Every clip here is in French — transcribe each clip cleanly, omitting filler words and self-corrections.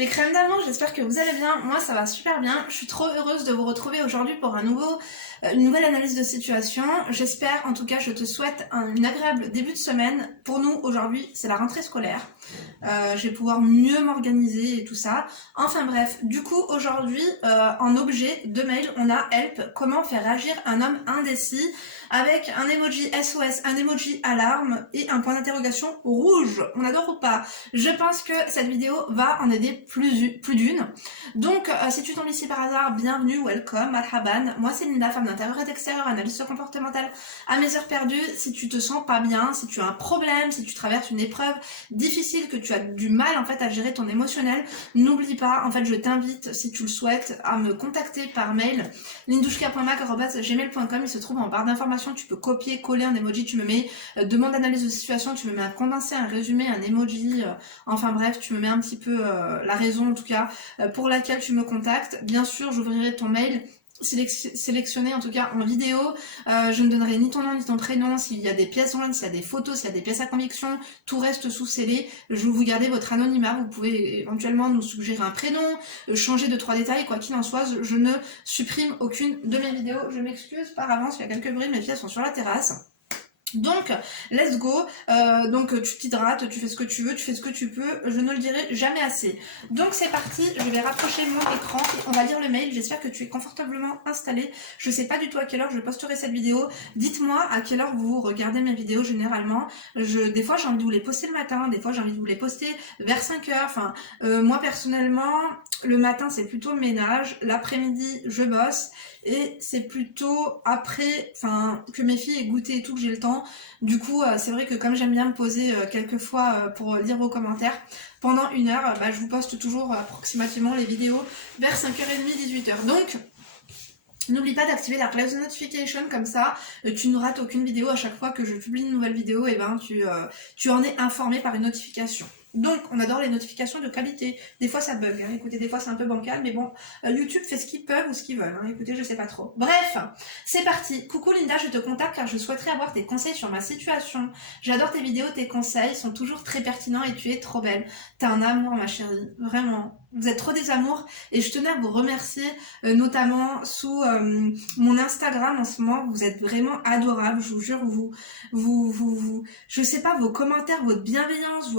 Les crèmes d'amour, j'espère que vous allez bien. Moi, ça va super bien. Je suis trop heureuse de vous retrouver aujourd'hui pour une nouvelle analyse de situation. J'espère, en tout cas, je te souhaite une agréable début de semaine. Pour nous, aujourd'hui, c'est la rentrée scolaire. Je vais pouvoir mieux m'organiser et tout ça. Enfin bref, du coup, aujourd'hui, en objet de mail, on a Help, comment faire réagir un homme indécis, avec un emoji SOS, un emoji alarme et un point d'interrogation rouge. On adore ou pas? Je pense que cette vidéo va en aider plus d'une. Donc, si tu tombes ici par hasard, bienvenue, welcome, marhaban. Moi, c'est Linda, femme d'intérieur et d'extérieur, analyste comportementale à mes heures perdues. Si tu te sens pas bien, si tu as un problème, si tu traverses une épreuve difficile, que tu as du mal en fait à gérer ton émotionnel, n'oublie pas, en fait, je t'invite, si tu le souhaites, à me contacter par mail lindouchka.mac@gmail.com. Il se trouve en barre d'informations. Tu peux copier, coller un emoji, tu me mets demande d'analyse de situation, tu me mets un condensé, un résumé, un emoji, enfin bref, tu me mets un petit peu la raison en tout cas pour laquelle tu me contactes. Bien sûr, j'ouvrirai ton mail sélectionné en tout cas en vidéo, je ne donnerai ni ton nom ni ton prénom, s'il y a des pièces en ligne, s'il y a des photos, s'il y a des pièces à conviction, tout reste sous scellé. Je vais vous garder votre anonymat, vous pouvez éventuellement nous suggérer un prénom, changer 2-3 détails, quoi qu'il en soit, je ne supprime aucune de mes vidéos, je m'excuse par avance, il y a quelques bruits, mes filles sont sur la terrasse. Donc, let's go, donc tu t'hydrates, tu fais ce que tu veux, tu fais ce que tu peux, je ne le dirai jamais assez. Donc c'est parti, je vais rapprocher mon écran et on va lire le mail, j'espère que tu es confortablement installé. Je sais pas du tout à quelle heure je posterai cette vidéo, dites-moi à quelle heure vous regardez mes vidéos généralement. Des fois j'ai envie de vous les poster le matin, des fois j'ai envie de vous les poster vers 5h, enfin moi personnellement, le matin c'est plutôt le ménage, l'après-midi je bosse, et c'est plutôt après, enfin, que mes filles aient goûté et tout, que j'ai le temps. Du coup, c'est vrai que comme j'aime bien me poser quelques fois pour lire vos commentaires, pendant 1 heure, je vous poste toujours approximativement les vidéos vers 5h30, 18h. Donc, n'oublie pas d'activer la cloche de notification, comme ça tu ne rates aucune vidéo. À chaque fois que je publie une nouvelle vidéo, et tu en es informé par une notification. Donc on adore les notifications de qualité. Des fois ça bug, hein. Écoutez, des fois c'est un peu bancal, mais bon, YouTube fait ce qu'ils peuvent ou ce qu'ils veulent, hein. Écoutez, je sais pas trop. Bref, c'est parti. Coucou Linda, je te contacte car je souhaiterais avoir tes conseils sur ma situation. J'adore tes vidéos, tes conseils sont toujours très pertinents et tu es trop belle. T'as un amour ma chérie, vraiment. Vous êtes trop des amours et je tenais à vous remercier, notamment sous mon Instagram en ce moment. Vous êtes vraiment adorables, je vous jure. Je sais pas, vos commentaires, votre bienveillance,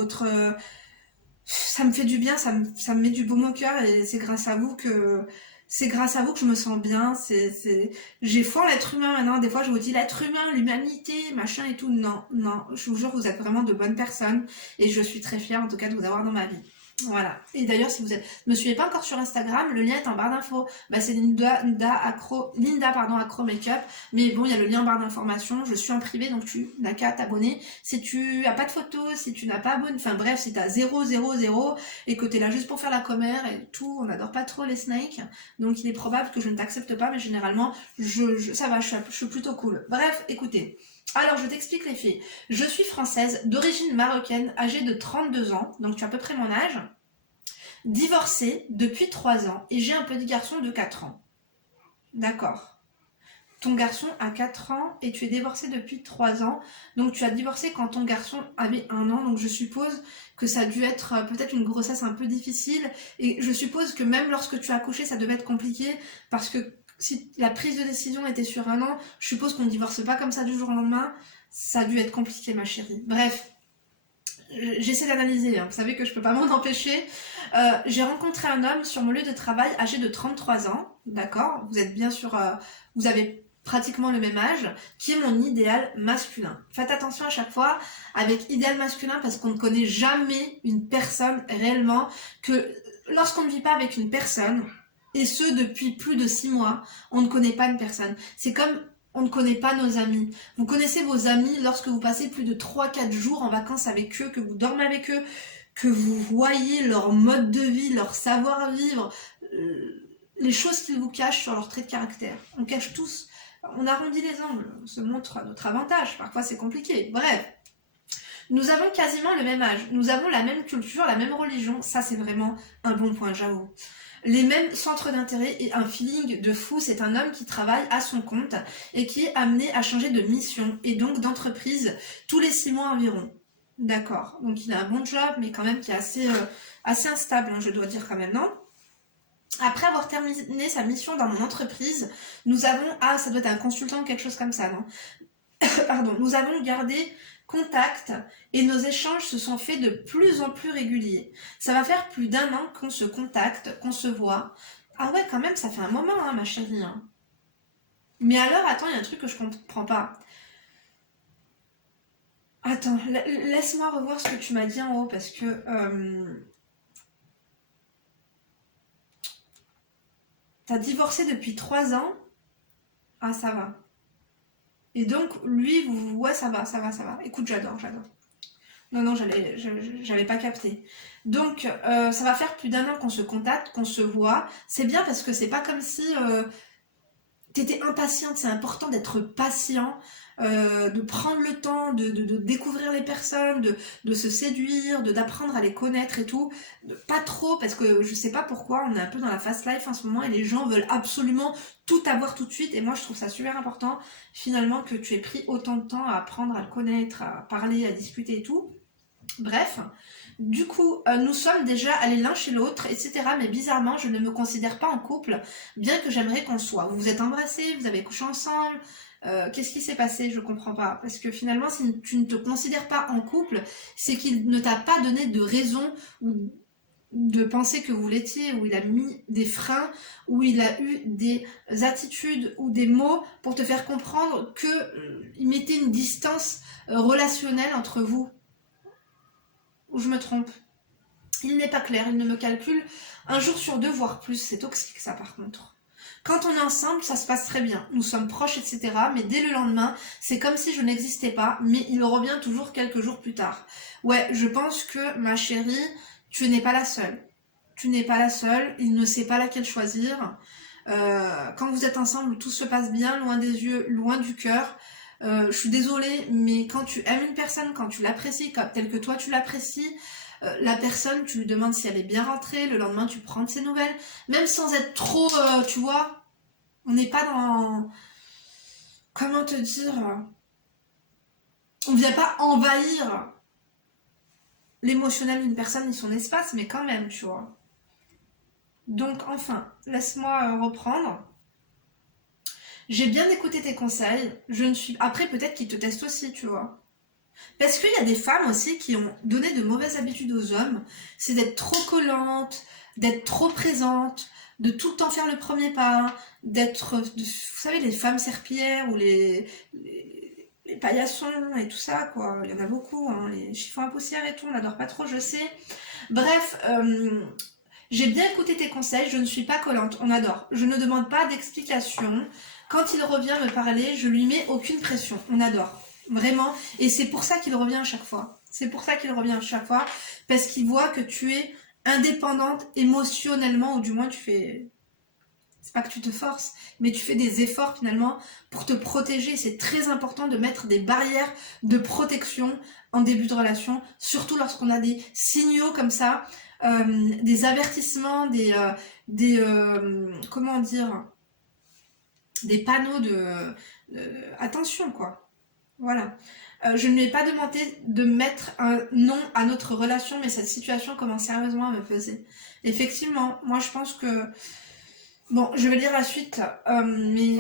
ça me fait du bien, ça me met du baume au cœur et c'est grâce à vous que je me sens bien. J'ai foi en l'être humain maintenant. Des fois je vous dis l'être humain, l'humanité, machin et tout. Non, je vous jure, vous êtes vraiment de bonnes personnes et je suis très fière en tout cas de vous avoir dans ma vie. Voilà. Et d'ailleurs, si vous ne me suivez pas encore sur Instagram, le lien est en barre d'infos. C'est Linda Acro Makeup. Mais bon, il y a le lien en barre d'informations. Je suis en privé, donc tu n'as qu'à t'abonner. Si tu n'as pas de photos, si tu n'as pas abonné, enfin bref, si tu as 0, et que tu es là juste pour faire la commère et tout, on n'adore pas trop les snakes. Donc il est probable que je ne t'accepte pas, mais généralement, ça va, je suis plutôt cool. Bref, écoutez. Alors, je t'explique les faits. Je suis française, d'origine marocaine, âgée de 32 ans, donc tu as à peu près mon âge, divorcée depuis 3 ans, et j'ai un petit garçon de 4 ans. D'accord. Ton garçon a 4 ans et tu es divorcée depuis 3 ans, donc tu as divorcé quand ton garçon avait 1 an, donc je suppose que ça a dû être peut-être une grossesse un peu difficile, et je suppose que même lorsque tu as accouché, ça devait être compliqué, parce que si la prise de décision était sur 1 an, je suppose qu'on ne divorce pas comme ça du jour au lendemain. Ça a dû être compliqué, ma chérie. Bref, j'essaie d'analyser, hein. Vous savez que je peux pas m'en empêcher. J'ai rencontré un homme sur mon lieu de travail âgé de 33 ans, d'accord. Vous êtes bien sûr, vous avez pratiquement le même âge, qui est mon idéal masculin. Faites attention à chaque fois avec idéal masculin parce qu'on ne connaît jamais une personne réellement, que lorsqu'on ne vit pas avec une personne, et ce depuis plus de 6 mois, on ne connaît pas une personne. C'est comme on ne connaît pas nos amis. Vous connaissez vos amis lorsque vous passez plus de 3-4 jours en vacances avec eux, que vous dormez avec eux, que vous voyez leur mode de vie, leur savoir-vivre, les choses qu'ils vous cachent sur leur trait de caractère. On cache tous, on arrondit les angles, on se montre à notre avantage, parfois c'est compliqué. Bref. Nous avons quasiment le même âge, nous avons la même culture, la même religion, ça c'est vraiment un bon point, j'avoue. Les mêmes centres d'intérêt et un feeling de fou. C'est un homme qui travaille à son compte et qui est amené à changer de mission et donc d'entreprise tous les 6 mois environ. D'accord. Donc il a un bon job, mais quand même qui est assez instable, hein, je dois dire quand même, non? Après avoir terminé sa mission dans mon entreprise, nous avons... Ah, ça doit être un consultant ou quelque chose comme ça, non? Pardon. Nous avons gardé contact et nos échanges se sont faits de plus en plus réguliers. Ça va faire plus d'1 an qu'on se contacte, qu'on se voit. Ah ouais, quand même, ça fait un moment, hein, ma chérie. Hein. Mais alors, attends, il y a un truc que je comprends pas. Attends, laisse-moi revoir ce que tu m'as dit en haut, parce que... T'as divorcé depuis 3 ans. Ah, ça va. Et donc, lui, ouais, ça va, ça va, ça va. Écoute, j'adore, j'adore. Non, non, j'avais pas capté. Donc, ça va faire plus d'1 an qu'on se contacte, qu'on se voit. C'est bien parce que c'est pas comme si t'étais impatiente. C'est important d'être patient, de prendre le temps, de découvrir les personnes, de se séduire, d'apprendre à les connaître et tout. Pas trop, parce que je sais pas pourquoi, on est un peu dans la fast life en ce moment et les gens veulent absolument tout avoir tout de suite. Et moi, je trouve ça super important, finalement, que tu aies pris autant de temps à apprendre à le connaître, à parler, à discuter et tout. Bref, du coup, nous sommes déjà allés l'un chez l'autre, etc. Mais bizarrement, je ne me considère pas en couple, bien que j'aimerais qu'on soit. Vous vous êtes embrassés, vous avez couché ensemble. Qu'est-ce qui s'est passé? Je comprends pas. Parce que finalement, si tu ne te considères pas en couple, c'est qu'il ne t'a pas donné de raison ou de penser que vous l'étiez, où il a mis des freins, où il a eu des attitudes ou des mots pour te faire comprendre qu'il mettait une distance relationnelle entre vous. Ou je me trompe? Il n'est pas clair, il ne me calcule 1 jour sur 2, voire plus. C'est toxique ça par contre. Quand on est ensemble, ça se passe très bien. Nous sommes proches, etc. Mais dès le lendemain, c'est comme si je n'existais pas, mais il revient toujours quelques jours plus tard. Ouais, je pense que, ma chérie, tu n'es pas la seule. Tu n'es pas la seule, il ne sait pas laquelle choisir. Quand vous êtes ensemble, tout se passe bien, loin des yeux, loin du cœur. Je suis désolée, mais quand tu aimes une personne, quand tu l'apprécies, tel que toi tu l'apprécies, la personne, tu lui demandes si elle est bien rentrée, le lendemain tu prends de ses nouvelles, même sans être trop, tu vois, on n'est pas dans... Comment te dire? On vient pas envahir l'émotionnel d'une personne et son espace, mais quand même, tu vois. Donc enfin, laisse-moi reprendre. J'ai bien écouté tes conseils. Je ne suis... Après, peut-être qu'ils te testent aussi, tu vois. Parce qu'il y a des femmes aussi qui ont donné de mauvaises habitudes aux hommes. C'est d'être trop collante, d'être trop présente, de tout le temps faire le premier pas, d'être... Vous savez, les femmes serpillères ou les paillassons et tout ça, quoi. Il y en a beaucoup, hein. Les chiffons à poussière et tout, on n'adore pas trop, je sais. Bref, j'ai bien écouté tes conseils, je ne suis pas collante, on adore. Je ne demande pas d'explications. Quand il revient me parler, je lui mets aucune pression, on adore. Vraiment, et c'est pour ça qu'il revient à chaque fois. C'est pour ça qu'il revient à chaque fois, parce qu'il voit que tu es indépendante émotionnellement, ou du moins tu fais... C'est pas que tu te forces, mais tu fais des efforts finalement pour te protéger. C'est très important de mettre des barrières de protection en début de relation, surtout lorsqu'on a des signaux comme ça, des avertissements, comment dire, des panneaux de attention quoi. Voilà. Je ne lui ai pas demandé de mettre un nom à notre relation, mais cette situation commence sérieusement à me peser. Effectivement, moi je pense que... Bon, je vais lire la suite, mais...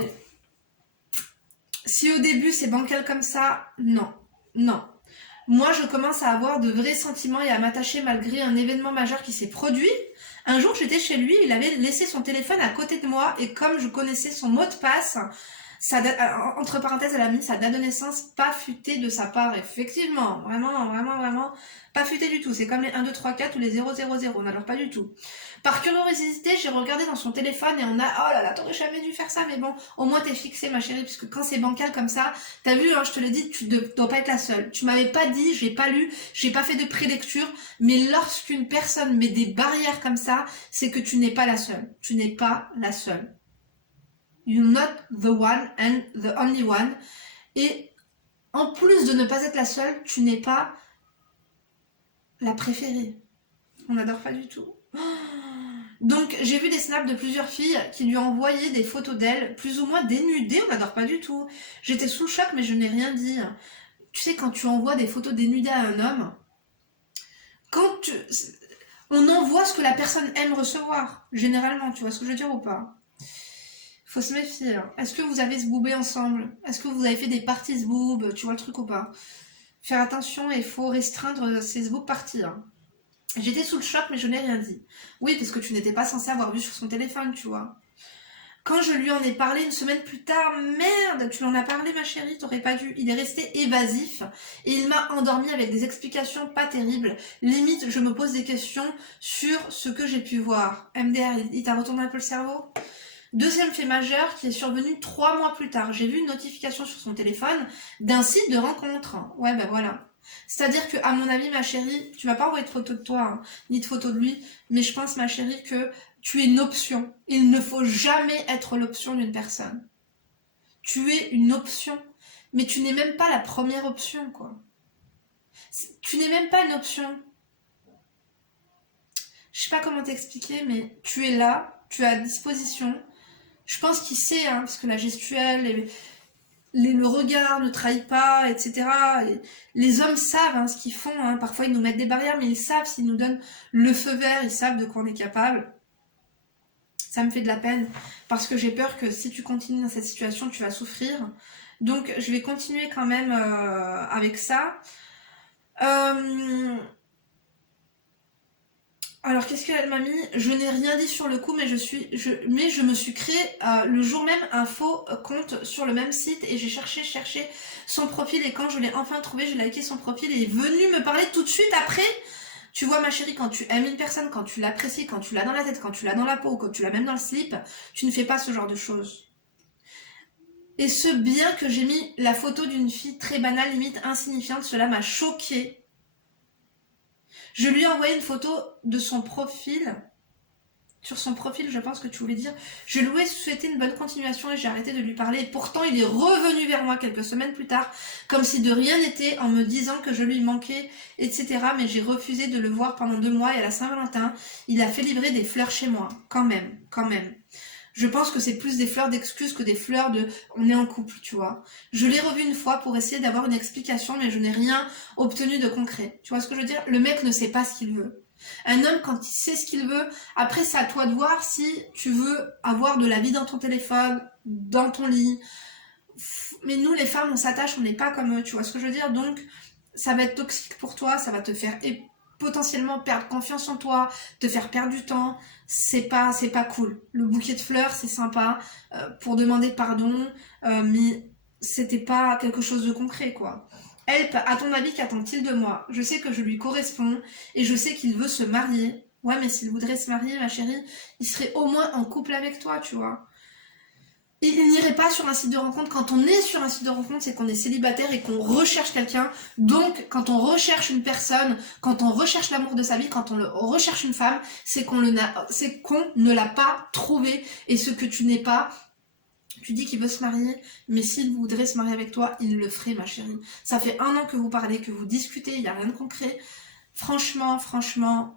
Si au début c'est bancal comme ça, non. Non. Moi, je commence à avoir de vrais sentiments et à m'attacher malgré un événement majeur qui s'est produit. Un jour, j'étais chez lui, il avait laissé son téléphone à côté de moi et comme je connaissais son mot de passe, entre parenthèses, elle a mis sa date de naissance pas futée de sa part. Effectivement, vraiment, vraiment, vraiment pas futée du tout. C'est comme les 1, 2, 3, 4 ou les 0, 0, 0. Alors pas du tout. Par curiosité, j'ai regardé dans son téléphone et on a... Oh là là, t'aurais jamais dû faire ça, mais bon, au moins t'es fixée, ma chérie, puisque quand c'est bancal comme ça, t'as vu, hein, je te l'ai dit, tu dois pas être la seule. Tu m'avais pas dit, j'ai pas lu, j'ai pas fait de prélecture, mais lorsqu'une personne met des barrières comme ça, c'est que tu n'es pas la seule. Tu n'es pas la seule. You're not the one and the only one. Et en plus de ne pas être la seule, tu n'es pas la préférée. On n'adore pas du tout. Donc j'ai vu des snaps de plusieurs filles qui lui envoyaient des photos d'elle, plus ou moins dénudées, on n'adore pas du tout. J'étais sous le choc mais je n'ai rien dit. tu sais, quand tu envoies des photos dénudées à un homme, on envoie ce que la personne aime recevoir, généralement, tu vois ce que je veux dire ou pas? Faut se méfier. Hein. Est-ce que vous avez se boober ensemble? Est-ce que vous avez fait des parties se boob? Tu vois le truc ou pas? Faire attention et il faut restreindre ces se boob parties. Hein. J'étais sous le choc mais je n'ai rien dit. Oui, parce que tu n'étais pas censé avoir vu sur son téléphone, tu vois. Quand je lui en ai parlé une semaine plus tard, merde, tu en as parlé ma chérie, t'aurais pas dû. Il est resté évasif et il m'a endormi avec des explications pas terribles. Limite, je me pose des questions sur ce que j'ai pu voir. MDR, il t'a retourné un peu le cerveau? Deuxième fait majeur qui est survenu 3 mois plus tard. J'ai vu une notification sur son téléphone d'un site de rencontre. Ouais, ben voilà. C'est-à-dire que, à mon avis, ma chérie, tu m'as pas envoyé de photo de toi, hein, ni de photo de lui, mais je pense, ma chérie, que tu es une option. Il ne faut jamais être l'option d'une personne. Tu es une option, mais tu n'es même pas la première option, quoi. Tu n'es même pas une option. Je sais pas comment t'expliquer, mais tu es là, tu es à disposition. Je pense qu'il sait, hein, parce que la gestuelle, le regard ne trahit pas, etc. Les hommes savent hein, ce qu'ils font. Hein. Parfois, ils nous mettent des barrières, mais ils savent s'ils nous donnent le feu vert, ils savent de quoi on est capable. Ça me fait de la peine, parce que j'ai peur que si tu continues dans cette situation, tu vas souffrir. Donc, je vais continuer quand même avec ça. Alors, qu'est-ce qu'elle m'a mis? Je n'ai rien dit sur le coup, mais je me suis créé le jour même un faux compte sur le même site et j'ai cherché son profil et quand je l'ai enfin trouvé, j'ai liké son profil et il est venu me parler tout de suite après. Tu vois ma chérie, quand tu aimes une personne, quand tu l'apprécies, quand tu l'as dans la tête, quand tu l'as dans la peau, quand tu l'as même dans le slip, tu ne fais pas ce genre de choses. Et ce bien que j'ai mis la photo d'une fille très banale, limite insignifiante, cela m'a choquée. Je lui ai envoyé une photo de son profil. Sur son profil, je pense que tu voulais dire. Je lui ai souhaité une bonne continuation et j'ai arrêté de lui parler. Et pourtant, il est revenu vers moi quelques semaines plus tard, comme si de rien n'était, en me disant que je lui manquais, etc. Mais j'ai refusé de le voir pendant 2 mois et à la Saint-Valentin, il a fait livrer des fleurs chez moi. Quand même. Je pense que c'est plus des fleurs d'excuses que des fleurs de on est en couple, tu vois. Je l'ai revu une fois pour essayer d'avoir une explication, mais je n'ai rien obtenu de concret. Tu vois ce que je veux dire? Le mec ne sait pas ce qu'il veut. Un homme, quand il sait ce qu'il veut, après c'est à toi de voir si tu veux avoir de la vie dans ton téléphone, dans ton lit. Mais nous les femmes, on s'attache, on n'est pas comme eux, tu vois ce que je veux dire? Donc ça va être toxique pour toi, ça va te faire potentiellement perdre confiance en toi, te faire perdre du temps, c'est pas cool. Le bouquet de fleurs, c'est sympa pour demander pardon, mais c'était pas quelque chose de concret, quoi. Help, à ton avis, qu'attend-il de moi? Je sais que je lui corresponds et je sais qu'il veut se marier. Ouais, mais s'il voudrait se marier, ma chérie, il serait au moins en couple avec toi, tu vois. Et il n'irait pas sur un site de rencontre. Quand on est sur un site de rencontre, c'est qu'on est célibataire et qu'on recherche quelqu'un. Donc, quand on recherche une personne, quand on recherche l'amour de sa vie, quand on recherche une femme, c'est qu'on ne l'a pas trouvé. Et ce que tu n'es pas, tu dis qu'il veut se marier, mais s'il voudrait se marier avec toi, il le ferait, ma chérie. Ça fait 1 an que vous parlez, que vous discutez, il n'y a rien de concret. Franchement,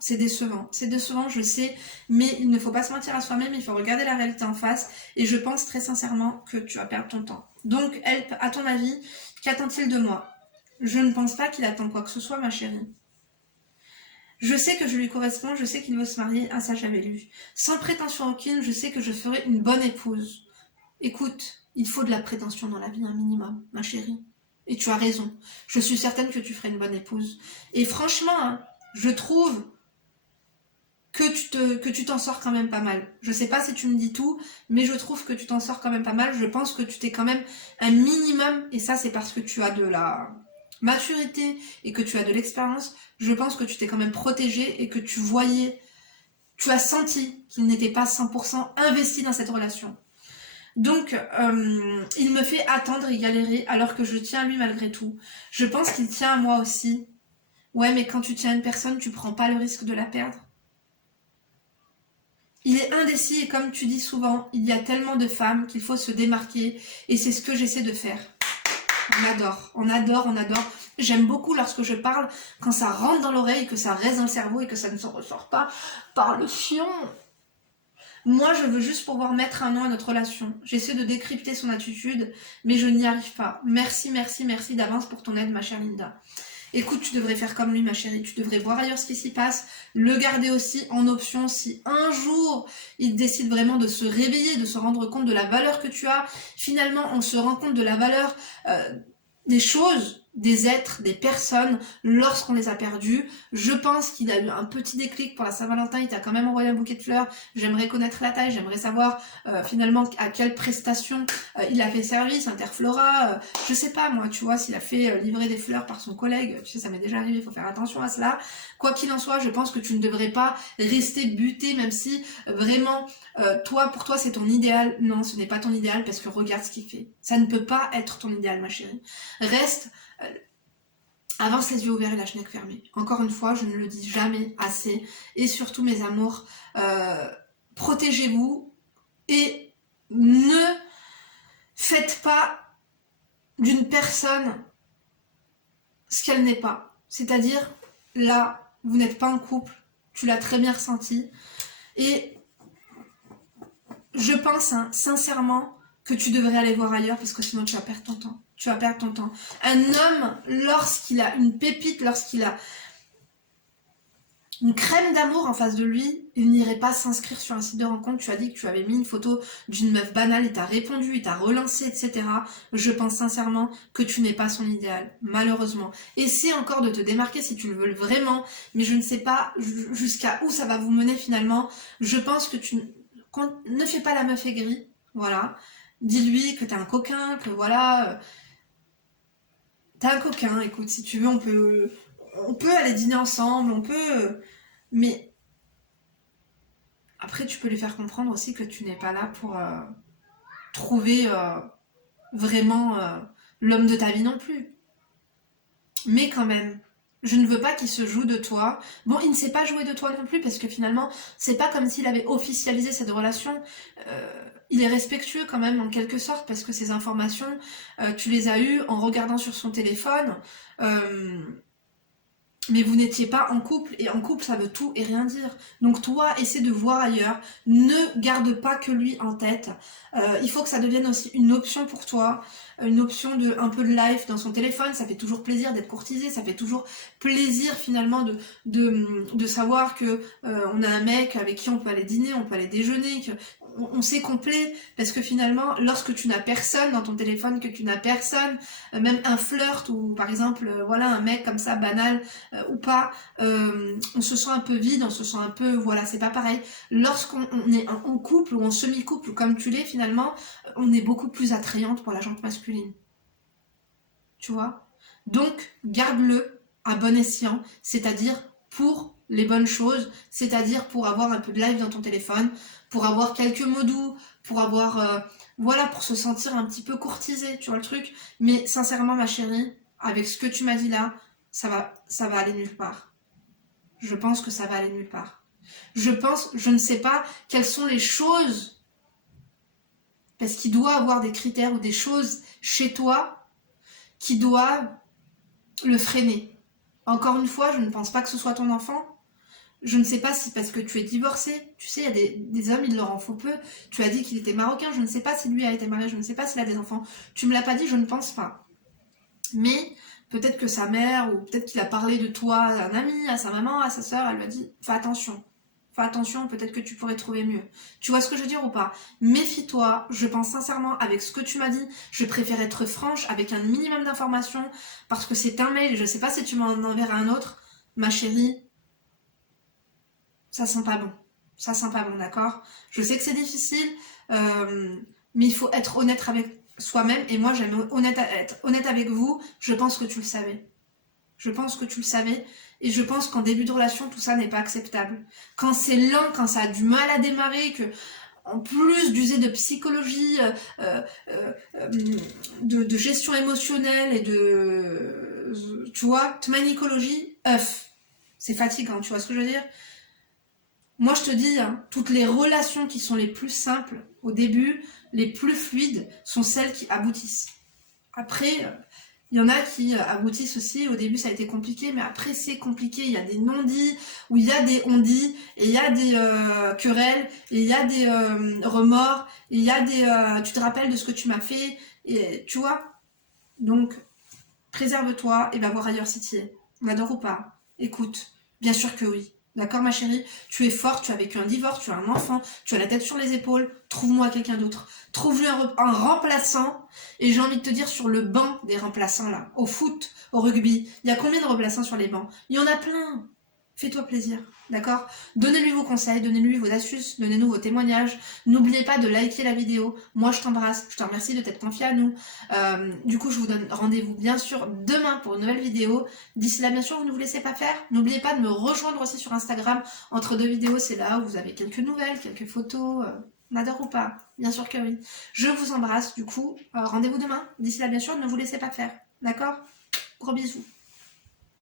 c'est décevant. C'est décevant, je sais, mais il ne faut pas se mentir à soi-même, il faut regarder la réalité en face, et je pense très sincèrement que tu vas perdre ton temps. Donc, Help, à ton avis, qu'attend-il de moi? Je ne pense pas qu'il attend quoi que ce soit, ma chérie. Je sais que je lui corresponds, je sais qu'il veut se marier, ah ça j'avais lu. Sans prétention aucune, je sais que je ferai une bonne épouse. Écoute, il faut de la prétention dans la vie, un minimum, ma chérie. Et tu as raison. Je suis certaine que tu ferais une bonne épouse. Et franchement, hein, je trouve que tu t'en sors quand même pas mal. Je sais pas si tu me dis tout, mais je trouve que tu t'en sors quand même pas mal. Je pense que tu t'es quand même un minimum, et ça c'est parce que tu as de la maturité et que tu as de l'expérience. Je pense que tu t'es quand même protégée et que tu as senti qu'il n'était pas 100% investi dans cette relation. Donc, il me fait attendre et galérer alors que je tiens à lui malgré tout. Je pense qu'il tient à moi aussi. Ouais, mais quand tu tiens à une personne, tu prends pas le risque de la perdre. Il est indécis et comme tu dis souvent, il y a tellement de femmes qu'il faut se démarquer et c'est ce que j'essaie de faire. On adore. J'aime beaucoup lorsque je parle, quand ça rentre dans l'oreille, que ça reste dans le cerveau et que ça ne se ressort pas par le fion. Moi, je veux juste pouvoir mettre un nom à notre relation. J'essaie de décrypter son attitude, mais je n'y arrive pas. Merci, merci, merci d'avance pour ton aide, ma chère Linda. Écoute, tu devrais faire comme lui, ma chérie. Tu devrais voir ailleurs ce qui s'y passe, le garder aussi en option si un jour il décide vraiment de se réveiller, de se rendre compte de la valeur que tu as. Finalement, on se rend compte de la valeur des choses, des êtres, des personnes, lorsqu'on les a perdus. Je pense qu'il a eu un petit déclic pour la Saint-Valentin, il t'a quand même envoyé un bouquet de fleurs. J'aimerais connaître la taille, j'aimerais savoir finalement à quelle prestation il a fait service, Interflora, je sais pas moi, tu vois, s'il a fait livrer des fleurs par son collègue, tu sais, ça m'est déjà arrivé, il faut faire attention à cela. Quoi qu'il en soit, je pense que tu ne devrais pas rester buté, même si vraiment, pour toi, c'est ton idéal. Non, ce n'est pas ton idéal, parce que regarde ce qu'il fait. Ça ne peut pas être ton idéal, ma chérie. Reste, avance les yeux ouverts et la schneck fermée. Encore une fois, je ne le dis jamais assez. Et surtout, mes amours, protégez-vous et ne faites pas d'une personne ce qu'elle n'est pas. C'est-à-dire, là, vous n'êtes pas en couple, tu l'as très bien ressenti. Et je pense sincèrement que tu devrais aller voir ailleurs parce que sinon tu vas perdre ton temps. Tu vas perdre ton temps. Un homme, lorsqu'il a une pépite, lorsqu'il a une crème d'amour en face de lui, il n'irait pas s'inscrire sur un site de rencontre. Tu as dit que tu avais mis une photo d'une meuf banale, il t'a répondu, il t'a relancé, etc. Je pense sincèrement que tu n'es pas son idéal, malheureusement. Essaie encore de te démarquer si tu le veux vraiment, mais je ne sais pas jusqu'à où ça va vous mener finalement. Je pense que ne fais pas la meuf aigrie, voilà. Dis-lui que t'es un coquin, que voilà... T'es un coquin, écoute, si tu veux, on peut aller dîner ensemble, on peut... Mais après, tu peux lui faire comprendre aussi que tu n'es pas là pour trouver vraiment l'homme de ta vie non plus. Mais quand même, je ne veux pas qu'il se joue de toi. Bon, il ne s'est pas joué de toi non plus, parce que finalement, c'est pas comme s'il avait officialisé cette relation. Il est respectueux quand même, en quelque sorte, parce que ces informations, tu les as eues en regardant sur son téléphone. Mais vous n'étiez pas en couple, et en couple ça veut tout et rien dire. Donc toi, essaie de voir ailleurs, ne garde pas que lui en tête. Il faut que ça devienne aussi une option pour toi, une option de un peu de life dans son téléphone. Ça fait toujours plaisir d'être courtisé, ça fait toujours plaisir finalement de savoir que on a un mec avec qui on peut aller dîner, on peut aller déjeuner, que on s'est complet, parce que finalement, lorsque tu n'as personne dans ton téléphone, que tu n'as personne, même un flirt ou par exemple, voilà, un mec comme ça banal ou pas, on se sent un peu vide, on se sent un peu, voilà, c'est pas pareil. Lorsqu'on est en couple ou en semi-couple, ou comme tu l'es finalement, on est beaucoup plus attrayante pour la jante masculine. Tu vois? Donc, garde-le à bon escient, c'est-à-dire pour les bonnes choses, c'est-à-dire pour avoir un peu de live dans ton téléphone, pour avoir quelques mots doux, pour avoir, voilà, pour se sentir un petit peu courtisé, tu vois le truc. Mais sincèrement, ma chérie, avec ce que tu m'as dit là, ça va aller nulle part. Je pense que ça va aller nulle part. Je ne sais pas quelles sont les choses, parce qu'il doit avoir des critères ou des choses chez toi qui doivent le freiner. Encore une fois, je ne pense pas que ce soit ton enfant. Je ne sais pas si parce que tu es divorcé, tu sais, il y a des hommes, il leur en faut peu. Tu as dit qu'il était marocain, je ne sais pas si lui a été marié, je ne sais pas s'il a des enfants. Tu me l'as pas dit, je ne pense pas. Mais peut-être que sa mère, ou peut-être qu'il a parlé de toi à un ami, à sa maman, à sa soeur, elle lui a dit « Fais attention, peut-être que tu pourrais trouver mieux. » Tu vois ce que je veux dire ou pas? Méfie-toi, je pense sincèrement, avec ce que tu m'as dit, je préfère être franche, avec un minimum d'informations, parce que c'est un mail, je ne sais pas si tu m'en enverras un autre, ma chérie, ça sent pas bon. Ça sent pas bon, d'accord? Je sais que c'est difficile, mais il faut être honnête avec soi-même, et moi j'aime être honnête avec vous, je pense que tu le savais. Je pense que tu le savais, et je pense qu'en début de relation, tout ça n'est pas acceptable. Quand c'est lent, quand ça a du mal à démarrer, que en plus d'user de psychologie, de gestion émotionnelle et de, tu vois, de manicologie, c'est fatigant, tu vois ce que je veux dire? Moi, je te dis, hein, toutes les relations qui sont les plus simples au début, les plus fluides, sont celles qui aboutissent. Après, Il y en a qui aboutissent aussi, au début ça a été compliqué, mais après c'est compliqué, il y a des non-dits, ou il y a des on-dits, et il y a des querelles, et il y a des remords, et il y a des tu te rappelles de ce que tu m'as fait, et tu vois. Donc, préserve-toi et va voir ailleurs si tu y es. On adore ou pas? Écoute, bien sûr que oui. D'accord ma chérie? Tu es forte, tu as vécu un divorce, tu as un enfant, tu as la tête sur les épaules, trouve-moi quelqu'un d'autre. Trouve-lui un remplaçant, et j'ai envie de te dire sur le banc des remplaçants là, au foot, au rugby, il y a combien de remplaçants sur les bancs? Il y en a plein. Fais-toi plaisir, d'accord? Donnez-lui vos conseils, donnez-lui vos astuces, donnez-nous vos témoignages. N'oubliez pas de liker la vidéo. Moi, je t'embrasse, je te remercie de t'être confié à nous. Du coup, je vous donne rendez-vous bien sûr demain pour une nouvelle vidéo. D'ici là, bien sûr, vous ne vous laissez pas faire. N'oubliez pas de me rejoindre aussi sur Instagram. Entre deux vidéos, c'est là où vous avez quelques nouvelles, quelques photos. On adore ou pas? Bien sûr que oui. Je vous embrasse, du coup, rendez-vous demain. D'ici là, bien sûr, ne vous laissez pas faire, d'accord? Gros bisous.